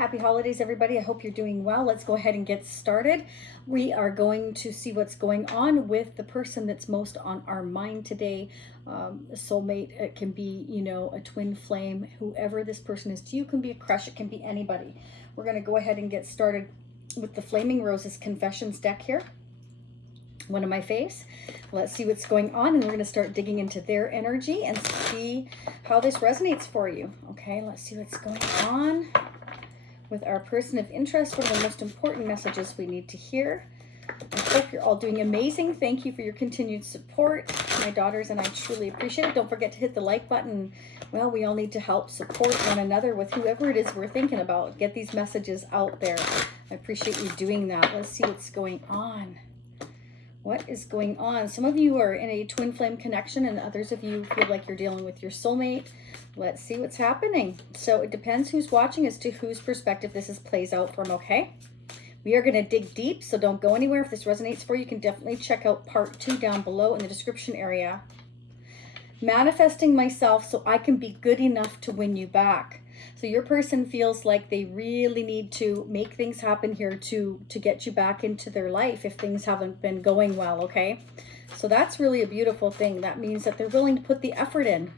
Happy holidays, everybody. I hope you're doing well. Let's go ahead and get started. We are going to see what's going on with the person that's most on our mind today. A soulmate, it can be, a twin flame. Whoever this person is to you, can be a crush. It can be anybody. We're going to go ahead and get started with the Flaming Roses Confessions deck here. One of my faves. Let's see what's going on, and we're going to start digging into their energy and see how this resonates for you. Okay, let's see what's going on with our person of interest. What are the most important messages we need to hear? I hope you're all doing amazing. Thank you for your continued support. My daughters and I truly appreciate it. Don't forget to hit the like button. Well, we all need to help support one another with whoever it is we're thinking about. Get these messages out there. I appreciate you doing that. Let's see what's going on. What is going on? Some of you are in a twin flame connection, and others of you feel like you're dealing with your soulmate. Let's see what's happening. So it depends who's watching as to whose perspective this plays out from, okay? We are going to dig deep, so don't go anywhere. If this resonates for you, you can definitely check out part 2 down below in the description area. Manifesting myself so I can be good enough to win you back. So your person feels like they really need to make things happen here to get you back into their life if things haven't been going well, okay? So that's really a beautiful thing. That means that they're willing to put the effort in.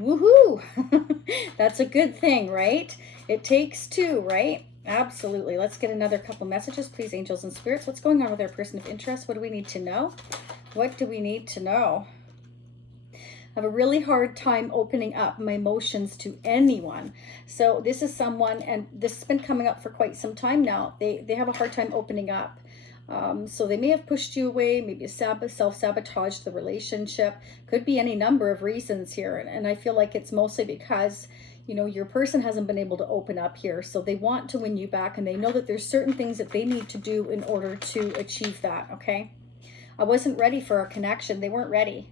Woohoo! That's a good thing, right? It takes two, right? Absolutely. Let's get another couple messages, please, angels and spirits. What's going on with our person of interest? What do we need to know? What do we need to know? I have a really hard time opening up my emotions to anyone. So this is someone, and this has been coming up for quite some time now. They have a hard time opening up. So they may have pushed you away, maybe self-sabotaged the relationship. Could be any number of reasons here. And I feel like it's mostly because, your person hasn't been able to open up here. So they want to win you back, and they know that there's certain things that they need to do in order to achieve that, okay? I wasn't ready for a connection. They weren't ready.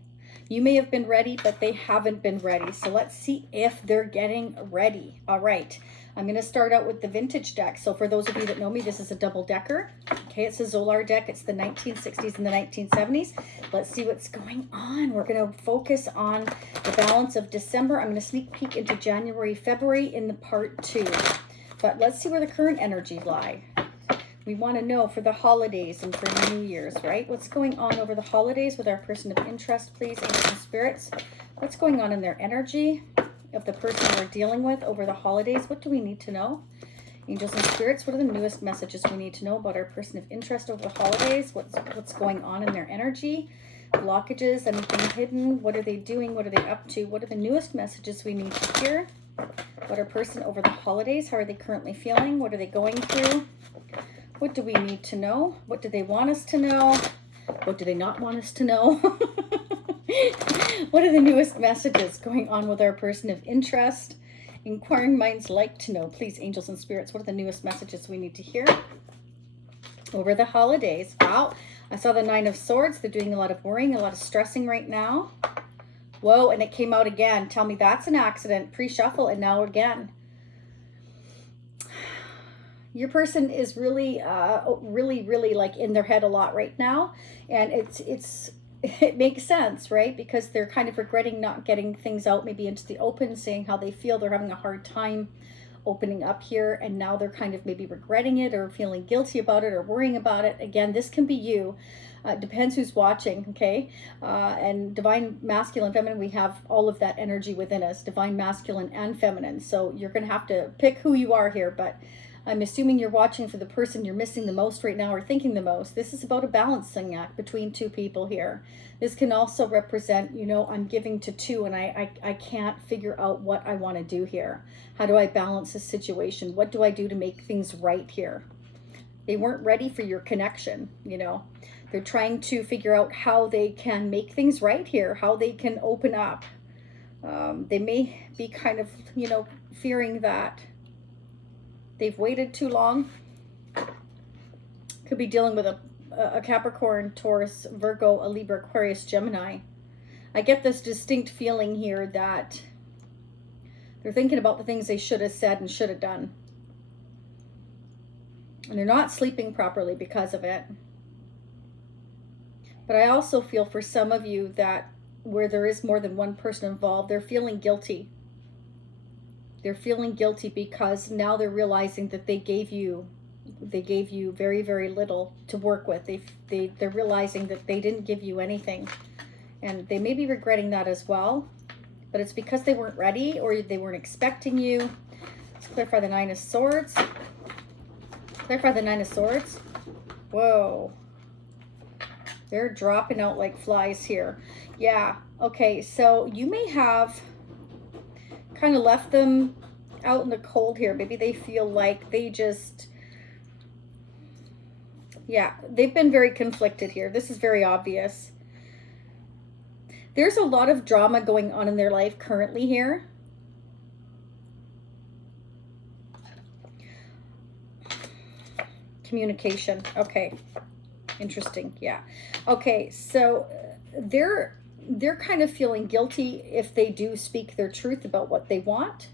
You may have been ready, but they haven't been ready. So let's see if they're getting ready. All right. I'm going to start out with the vintage deck. So for those of you that know me, this is a double decker. Okay, it's a Zolar deck. It's the 1960s and the 1970s. Let's see what's going on. We're going to focus on the balance of December. I'm going to sneak peek into January, February in the part 2. But let's see where the current energies lie. We want to know for the holidays and for New Year's, right? What's going on over the holidays with our person of interest, please, angels and spirits? What's going on in their energy of the person we're dealing with over the holidays? What do we need to know? Angels and spirits, what are the newest messages we need to know about our person of interest over the holidays? What's going on in their energy? Blockages, anything hidden? What are they doing? What are they up to? What are the newest messages we need to hear? What our person over the holidays? How are they currently feeling? What are they going through? What do we need to know? What do they want us to know? What do they not want us to know? What are the newest messages going on with our person of interest? Inquiring minds like to know. Please, angels and spirits, what are the newest messages we need to hear over the holidays? Wow, I saw the 9 of Swords. They're doing a lot of worrying, a lot of stressing right now. Whoa, and it came out again. Tell me that's an accident. Pre-shuffle, and now again. Your person is really like in their head a lot right now, and it makes sense, right? Because they're kind of regretting not getting things out maybe into the open, saying how they feel they're having a hard time opening up here, and now they're kind of maybe regretting it or feeling guilty about it or worrying about it. Again, this can be you. Depends who's watching, okay? And divine masculine, feminine, we have all of that energy within us, divine masculine and feminine. So you're going to have to pick who you are here, but I'm assuming you're watching for the person you're missing the most right now or thinking the most. This is about a balancing act between two people here. This can also represent, I'm giving to two, and I can't figure out what I want to do here. How do I balance this situation? What do I do to make things right here? They weren't ready for your connection, They're trying to figure out how they can make things right here, how they can open up. They may be kind of, fearing that they've waited too long. Could be dealing with a Capricorn, Taurus, Virgo, a Libra, Aquarius, Gemini. I get this distinct feeling here that they're thinking about the things they should have said and should have done. And they're not sleeping properly because of it. But I also feel for some of you that where there is more than one person involved, they're feeling guilty. They're feeling guilty because now they're realizing that they gave you very, very little to work with. They're realizing that they didn't give you anything. And they may be regretting that as well. But it's because they weren't ready or they weren't expecting you. Let's clarify the Nine of Swords. Clarify the Nine of Swords. Whoa. They're dropping out like flies here. Yeah. Okay. So you may have kind of left them out in the cold here. Maybe they feel like they just, yeah, they've been very conflicted here. This is very obvious. There's a lot of drama going on in their life currently here. Communication. Okay. Interesting. Yeah. Okay. So they're kind of feeling guilty if they do speak their truth about what they want.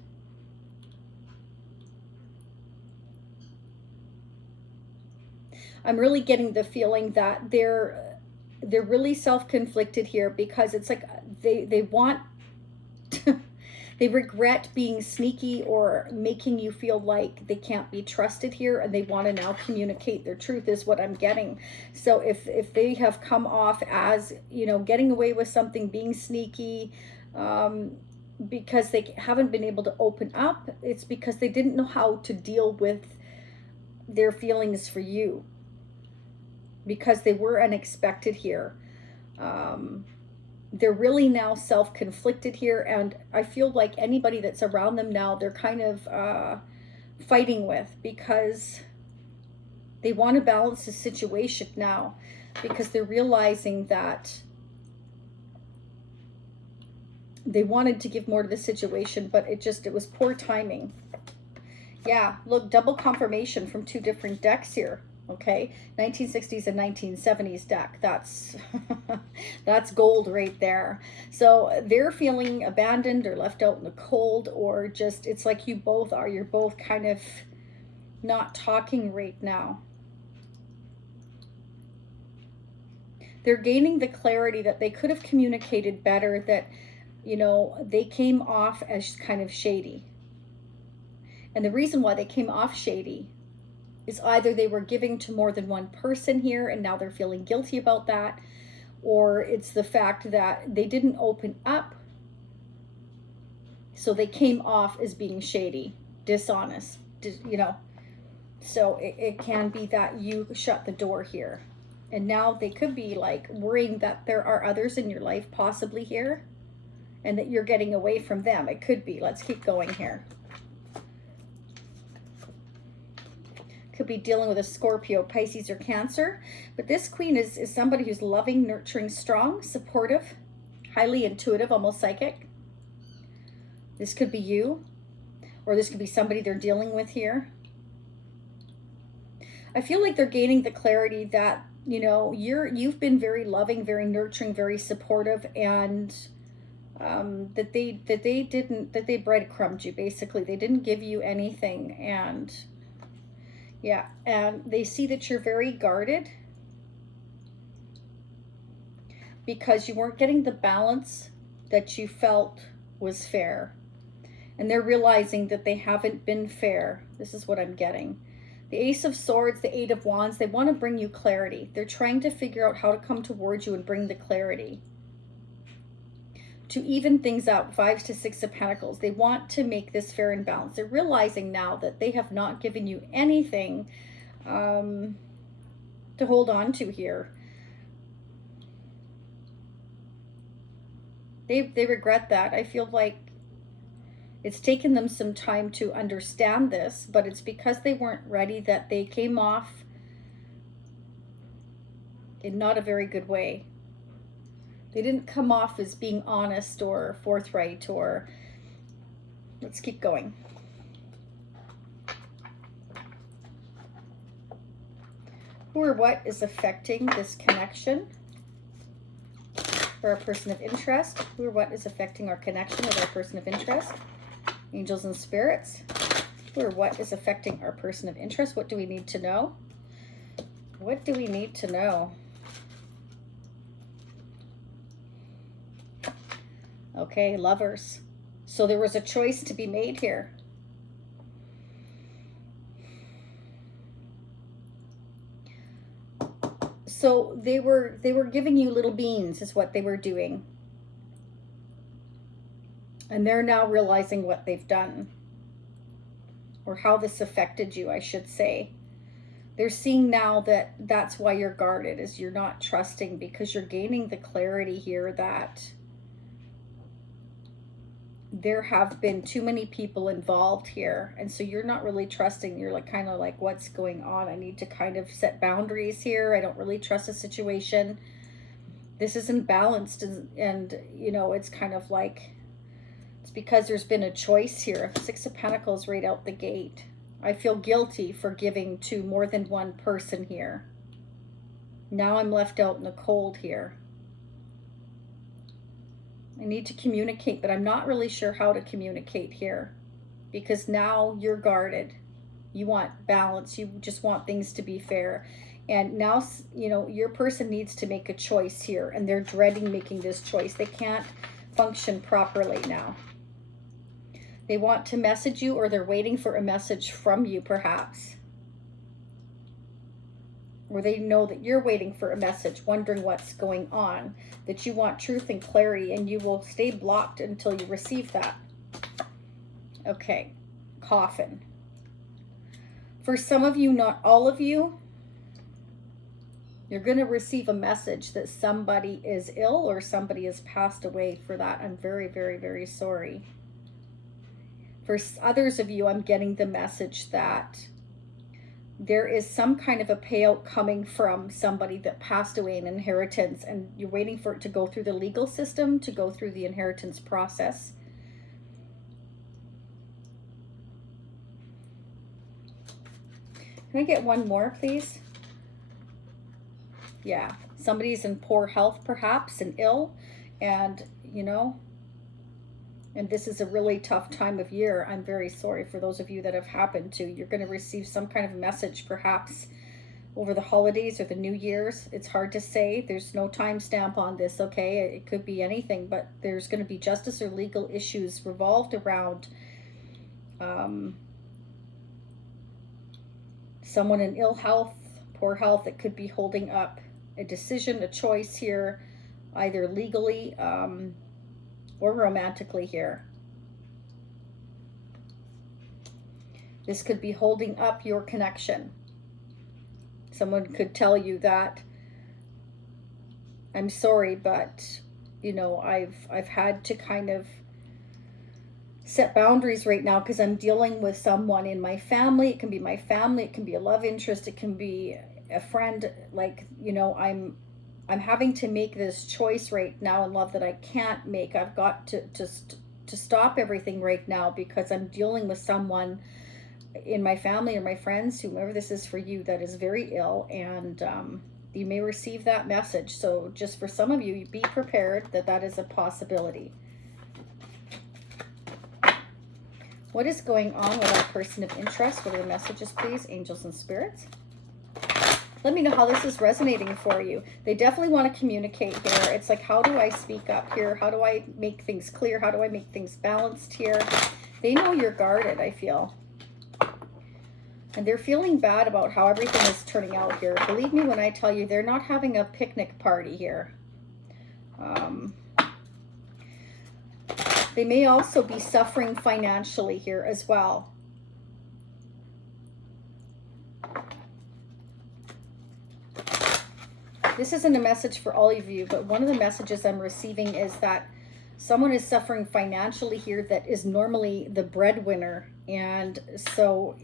I'm really getting the feeling that they're really self-conflicted here because it's like they want they regret being sneaky or making you feel like they can't be trusted here, and they want to now communicate their truth is what I'm getting. So if they have come off as, you know, getting away with something, being sneaky, because they haven't been able to open up, it's because they didn't know how to deal with their feelings for you, because they were unexpected here. They're really now self-conflicted here, and I feel like anybody that's around them now, they're kind of fighting with, because they want to balance the situation now, because they're realizing that they wanted to give more to the situation, but it was poor timing. Yeah, look, double confirmation from two different decks here. Okay, 1960s and 1970s deck. That's that's gold right there. So they're feeling abandoned or left out in the cold, or just, it's like you both are. You're both kind of not talking right now. They're gaining the clarity that they could have communicated better, that, you know, they came off as kind of shady. And the reason why they came off shady is either they were giving to more than one person here and now they're feeling guilty about that, or it's the fact that they didn't open up, so they came off as being shady, dishonest, you know. So it can be that you shut the door here, and now they could be like worrying that there are others in your life possibly here and that you're getting away from them. It could be. Let's keep going here. Could be dealing with a Scorpio, Pisces, or Cancer. But this queen is somebody who's loving, nurturing, strong, supportive, highly intuitive, almost psychic. This could be you, or this could be somebody they're dealing with here. I feel like they're gaining the clarity that, you know, you've been very loving, very nurturing, very supportive, and that they breadcrumbed you, basically. They didn't give you anything, and yeah, and they see that you're very guarded because you weren't getting the balance that you felt was fair. And they're realizing that they haven't been fair. This is what I'm getting. The Ace of Swords, the Eight of Wands, they want to bring you clarity. They're trying to figure out how to come towards you and bring the clarity. To even things out, 5 to 6 of Pentacles. They want to make this fair and balanced. They're realizing now that they have not given you anything to hold on to here. They regret that. I feel like it's taken them some time to understand this, but it's because they weren't ready that they came off in not a very good way. They didn't come off as being honest or forthright, or let's keep going. Who or what is affecting this connection for our person of interest? Who or what is affecting our connection with our person of interest? Angels and spirits. Who or what is affecting our person of interest? What do we need to know? What do we need to know? Okay, Lovers. So there was a choice to be made here. So they were giving you little beans is what they were doing. And they're now realizing what they've done, or how this affected you, I should say. They're seeing now that that's why you're guarded, is you're not trusting, because you're gaining the clarity here that there have been too many people involved here. And so you're not really trusting. You're like, kind of like, what's going on? I need to kind of set boundaries here. I don't really trust the situation. This isn't balanced. And you know, it's kind of like, it's because there's been a choice here. Six of Pentacles right out the gate. I feel guilty for giving to more than one person here. Now I'm left out in the cold here. I need to communicate, but I'm not really sure how to communicate here, because now you're guarded. You want balance. You just want things to be fair. And now, you know, your person needs to make a choice here, and they're dreading making this choice. They can't function properly now. They want to message you, or they're waiting for a message from you, perhaps. Or they know that you're waiting for a message, wondering what's going on, that you want truth and clarity, and you will stay blocked until you receive that. Okay, coffin. For some of you, not all of you, you're going to receive a message that somebody is ill or somebody has passed away. For that, I'm very, very, very sorry. For others of you, I'm getting the message that there is some kind of a payout coming from somebody that passed away, an inheritance, and you're waiting for it to go through the legal system, to go through the inheritance process. Can I get one more, please? Yeah, somebody's in poor health, perhaps, and ill, and, you know, and this is a really tough time of year. I'm very sorry for those of you that have happened to. You're going to receive some kind of message, perhaps over the holidays or the New Year's. It's hard to say. There's no time stamp on this, okay? It could be anything, but there's going to be justice or legal issues revolved around someone in ill health, poor health. It could be holding up a decision, a choice here, either legally or romantically here. This could be holding up your connection. Someone could tell you that, I'm sorry, but, you know, I've had to kind of set boundaries right now because I'm dealing with someone in my family. It can be my family, it can be a love interest, it can be a friend. Like, you know, I'm having to make this choice right now in love that I can't make. I've got to stop everything right now because I'm dealing with someone in my family or my friends, whomever this is for you, that is very ill, and you may receive that message. So just for some of you, be prepared that that is a possibility. What is going on with our person of interest? What are the messages, please, angels and spirits? Let me know how this is resonating for you. They definitely want to communicate here. It's like, how do I speak up here? How do I make things clear? How do I make things balanced here? They know you're guarded, I feel. And they're feeling bad about how everything is turning out here. Believe me when I tell you, they're not having a picnic party here. They may also be suffering financially here as well. This isn't a message for all of you, but one of the messages I'm receiving is that someone is suffering financially here that is normally the breadwinner. And so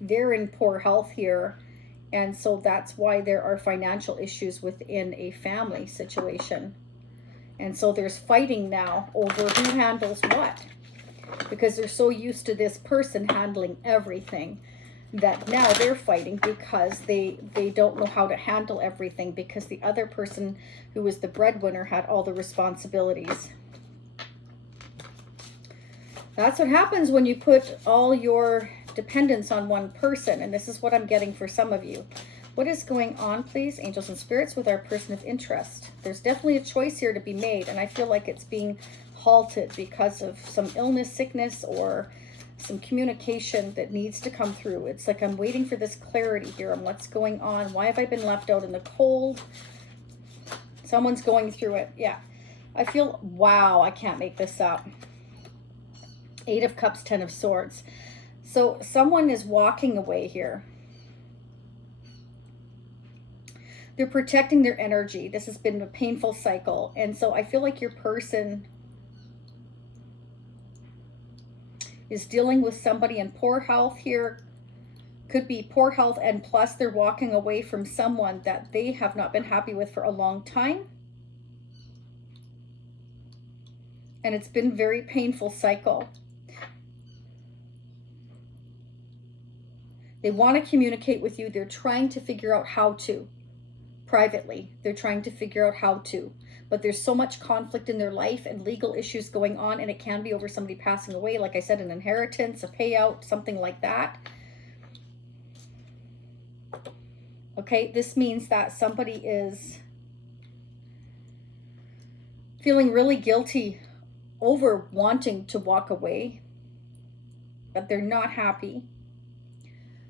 they're in poor health here. And so that's why there are financial issues within a family situation. And so there's fighting now over who handles what, because they're so used to this person handling everything that now they're fighting because they don't know how to handle everything, because the other person who was the breadwinner had all the responsibilities. That's what happens when you put all your dependence on one person, and this is what I'm getting for some of you. What is going on, please, angels and spirits, with our person of interest? There's definitely a choice here to be made, and I feel like it's being halted because of some illness, sickness, or some communication that needs to come through. It's like I'm waiting for this clarity here on what's going on. Why have I been left out in the cold? Someone's going through it. Yeah. I feel, wow, I can't make this up. 8 of Cups, 10 of Swords. So someone is walking away here. They're protecting their energy. This has been a painful cycle. And so I feel like your person is dealing with somebody in poor health here. Could be poor health, and plus they're walking away from someone that they have not been happy with for a long time. And it's been a very painful cycle. They want to communicate with you. They're trying to figure out how to. Privately, they're trying to figure out how to. But there's so much conflict in their life and legal issues going on, and it can be over somebody passing away. Like I said, an inheritance, a payout, something like that. Okay, this means that somebody is feeling really guilty over wanting to walk away, but they're not happy.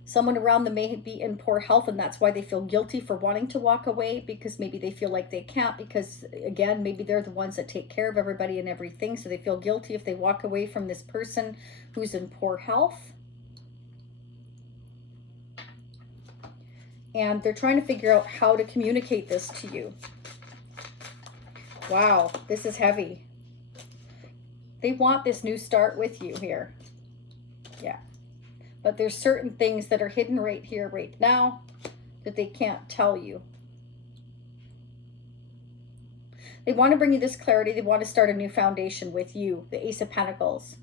Someone around them may be in poor health, and that's why they feel guilty for wanting to walk away, because maybe they feel like they can't, because again, maybe they're the ones that take care of everybody and everything. So they feel guilty if they walk away from this person who's in poor health. And they're trying to figure out how to communicate this to you. Wow, this is heavy. They want this new start with you here. Yeah. But there's certain things that are hidden right here, right now, that they can't tell you. They want to bring you this clarity. They want to start a new foundation with you, the Ace of Pentacles.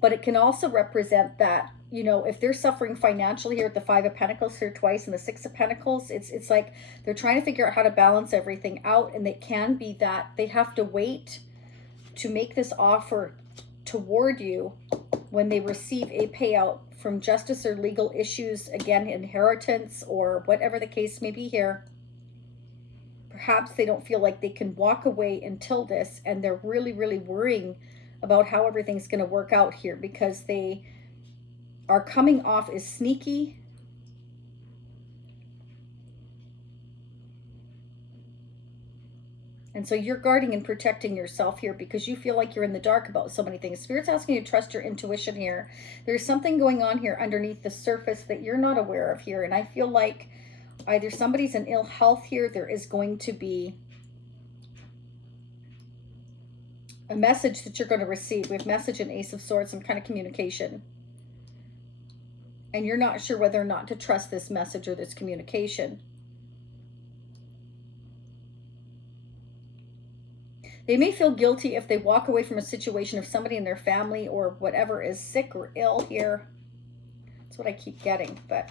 But it can also represent that, you know, if they're suffering financially here with the 5 of Pentacles here twice and the 6 of Pentacles, it's like they're trying to figure out how to balance everything out. And it can be that they have to wait to make this offer toward you when they receive a payout from justice or legal issues, again, inheritance or whatever the case may be here. Perhaps they don't feel like they can walk away until this, and they're really, really worrying about how everything's going to work out here, because they are coming off as sneaky. And so you're guarding and protecting yourself here because you feel like you're in the dark about so many things. Spirit's asking you to trust your intuition here. There's something going on here underneath the surface that you're not aware of here. And I feel like either somebody's in ill health here. There is going to be a message that you're going to receive. We have message and Ace of Swords, some kind of communication. And you're not sure whether or not to trust this message or this communication. They may feel guilty if they walk away from a situation, if somebody in their family or whatever is sick or ill here. That's what I keep getting. But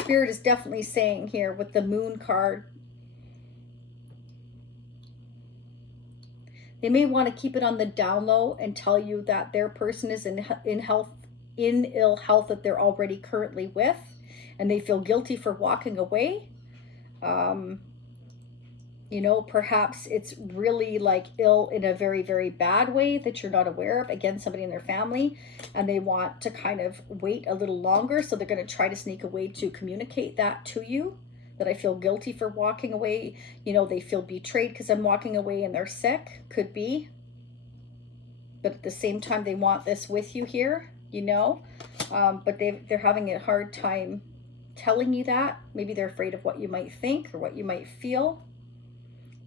Spirit is definitely saying here with the Moon card, they may want to keep it on the down low and tell you that their person is in ill health that they're already currently with, and they feel guilty for walking away. You know, perhaps it's really like ill in a very, very bad way that you're not aware of. Again, somebody in their family, and they want to kind of wait a little longer. So they're going to try to sneak a way to communicate that to you, that I feel guilty for walking away. You know, they feel betrayed because I'm walking away and they're sick. Could be. But at the same time, they want this with you here, you know. But they're having a hard time telling you that. Maybe they're afraid of what you might think or what you might feel.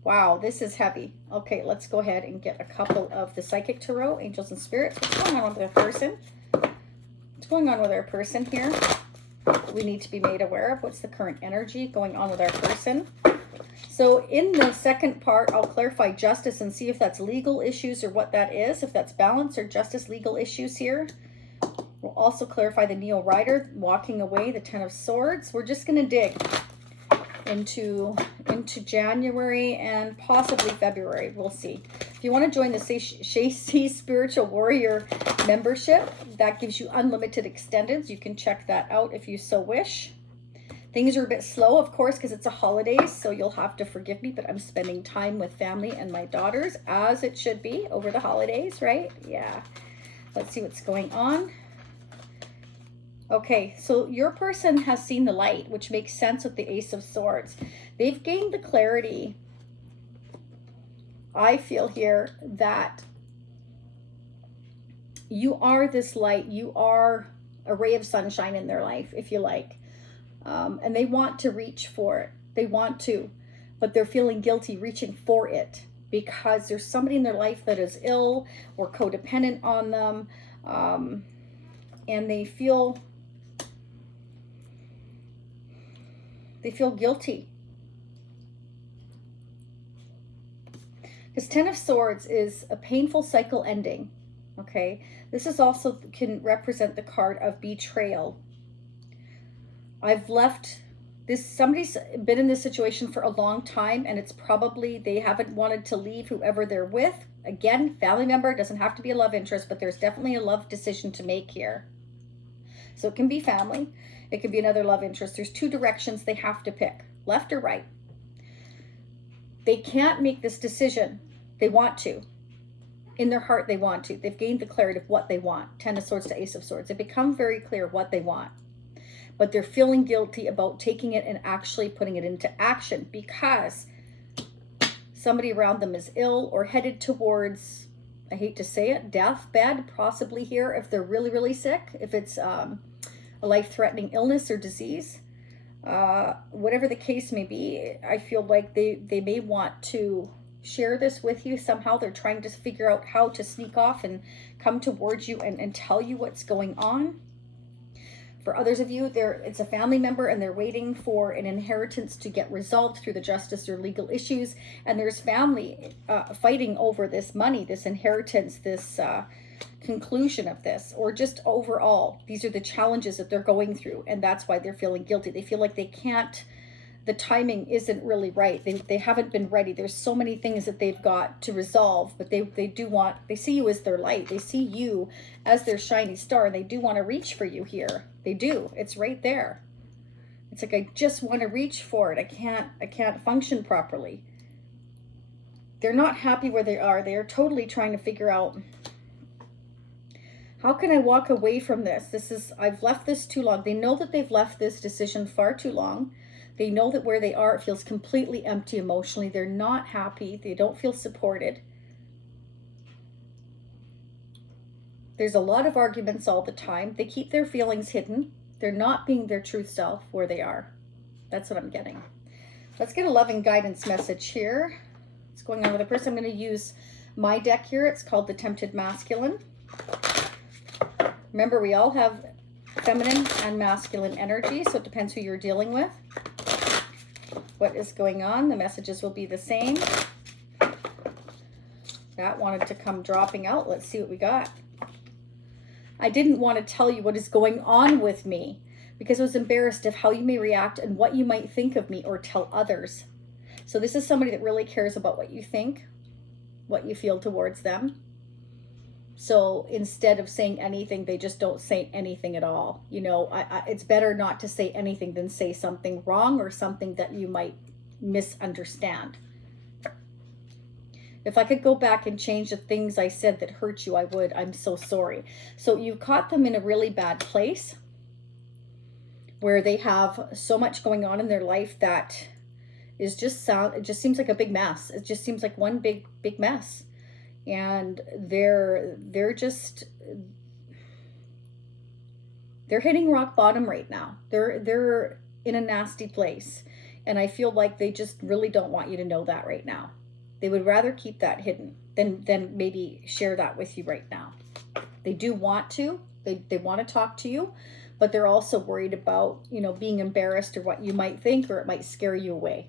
Wow, this is heavy. Okay, let's go ahead and get a couple of the Psychic Tarot, Angels and Spirits. What's going on with our person? What's going on with our person here? We need to be made aware of. What's the current energy going on with our person? So in the second part, I'll clarify justice and see if that's legal issues or what that is, if that's balance or justice legal issues here. We'll also clarify the Neo Rider, walking away, the 10 of Swords. We're just going to dig into January and possibly February. We'll see. If you want to join the Shacy Spiritual Warrior membership, that gives you unlimited extendeds. You can check that out if you so wish. Things are a bit slow, of course, because it's a holiday, so you'll have to forgive me, but I'm spending time with family and my daughters, as it should be over the holidays, right? Yeah. Let's see what's going on. Okay, so your person has seen the light, which makes sense with the Ace of Swords. They've gained the clarity, I feel here, that you are this light. You are a ray of sunshine in their life, if you like. And they want to reach for it. They want to, but they're feeling guilty reaching for it because there's somebody in their life that is ill or codependent on them. And they feel guilty. Because Ten of Swords is a painful cycle ending. Okay, this is also can represent the card of betrayal. I've left this, somebody's been in this situation for a long time, and it's probably they haven't wanted to leave whoever they're with. Again, family member, it doesn't have to be a love interest, but there's definitely a love decision to make here. So it can be family, it can be another love interest. There's two directions they have to pick, left or right. They can't make this decision. They want to. In their heart, they want to. They've gained the clarity of what they want. Ten of Swords to Ace of Swords. It becomes very clear what they want. But they're feeling guilty about taking it and actually putting it into action because somebody around them is ill or headed towards, I hate to say it, death bed, possibly here if they're really, really sick, if it's a life-threatening illness or disease. Whatever the case may be, I feel like they may want to share this with you somehow. They're trying to figure out how to sneak off and come towards you and tell you what's going on. For others of you, it's a family member and they're waiting for an inheritance to get resolved through the justice or legal issues. And there's family fighting over this money, this inheritance, this conclusion of this, or just overall, these are the challenges that they're going through. And that's why they're feeling guilty. They feel like they can't, the timing isn't really right. They haven't been ready. There's so many things that they've got to resolve, but they do want, they see you as their light. They see you as their shiny star, and they do want to reach for you here. They do. It's right there. It's like, I just want to reach for it. I can't function properly. They're not happy where they are. They are totally trying to figure out, how can I walk away from this? I've left this too long. They know that they've left this decision far too long. They know that where they are, it feels completely empty emotionally. They're not happy. They don't feel supported. There's a lot of arguments all the time. They keep their feelings hidden. They're not being their truth self where they are. That's what I'm getting. Let's get a loving guidance message here. What's going on with the person? I'm going to use my deck here. It's called the Tempted Masculine. Remember, we all have feminine and masculine energy, so it depends who you're dealing with. What is going on? The messages will be the same. That wanted to come dropping out. Let's see what we got. I didn't want to tell you what is going on with me because I was embarrassed of how you may react and what you might think of me or tell others. So this is somebody that really cares about what you think, what you feel towards them. So instead of saying anything, they just don't say anything at all. You know, it's better not to say anything than say something wrong or something that you might misunderstand. If I could go back and change the things I said that hurt you, I would. I'm so sorry. So you caught them in a really bad place where they have so much going on in their life that is it just seems like a big mess. It just seems like one big mess. And they're hitting rock bottom right now. They're in a nasty place. And I feel like they just really don't want you to know that right now. They would rather keep that hidden than maybe share that with you right now. They do want to. They want to talk to you, but they're also worried about, you know, being embarrassed or what you might think, or it might scare you away.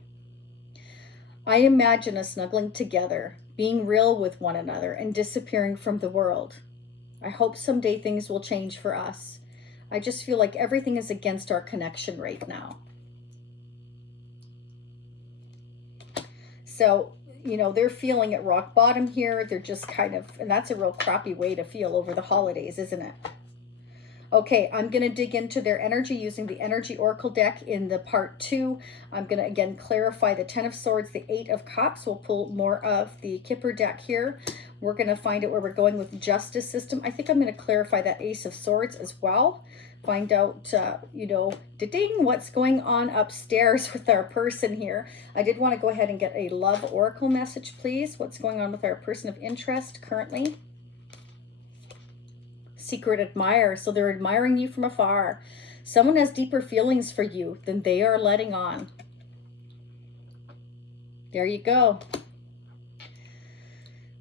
I imagine us snuggling together, being real with one another, and disappearing from the world. I hope someday things will change for us. I just feel like everything is against our connection right now. So, you know, they're feeling at rock bottom here. They're just kind of, and that's a real crappy way to feel over the holidays, isn't it? Okay, I'm going to dig into their energy using the Energy Oracle deck in the part 2. I'm going to, again, clarify the Ten of Swords, the Eight of Cups. We'll pull more of the Kipper deck here. We're going to find out where we're going with justice system. I think I'm going to clarify that Ace of Swords as well. Find out, you know, ding, what's going on upstairs with our person here. I did want to go ahead and get a love oracle message, please. What's going on with our person of interest currently? Secret admirer. So they're admiring you from afar. Someone has deeper feelings for you than they are letting on. There you go.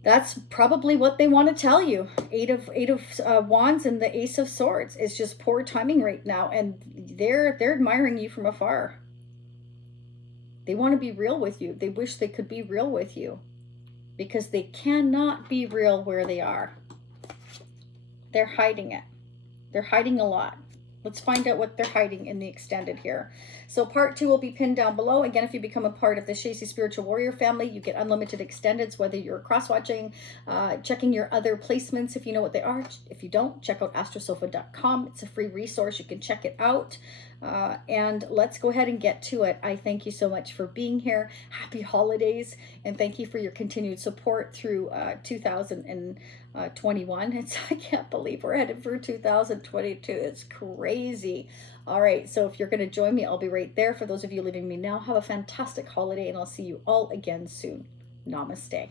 That's probably what they want to tell you. Eight of Wands and the Ace of Swords. It's just poor timing right now, and they're admiring you from afar. They want to be real with you. They wish they could be real with you, because they cannot be real where they are. They're hiding it. They're hiding a lot. Let's find out what they're hiding in the extended here. So part 2 will be pinned down below. Again, if you become a part of the Shacy Spiritual Warrior family, you get unlimited extendeds, whether you're cross-watching, checking your other placements if you know what they are. If you don't, check out astrosofa.com. It's a free resource. You can check it out. And let's go ahead and get to it. I thank you so much for being here. Happy holidays. And thank you for your continued support through 2021. I can't believe we're headed for 2022. It's crazy. All right, so if you're going to join me, I'll be right there. For those of you leaving me now, have a fantastic holiday, and I'll see you all again soon. Namaste.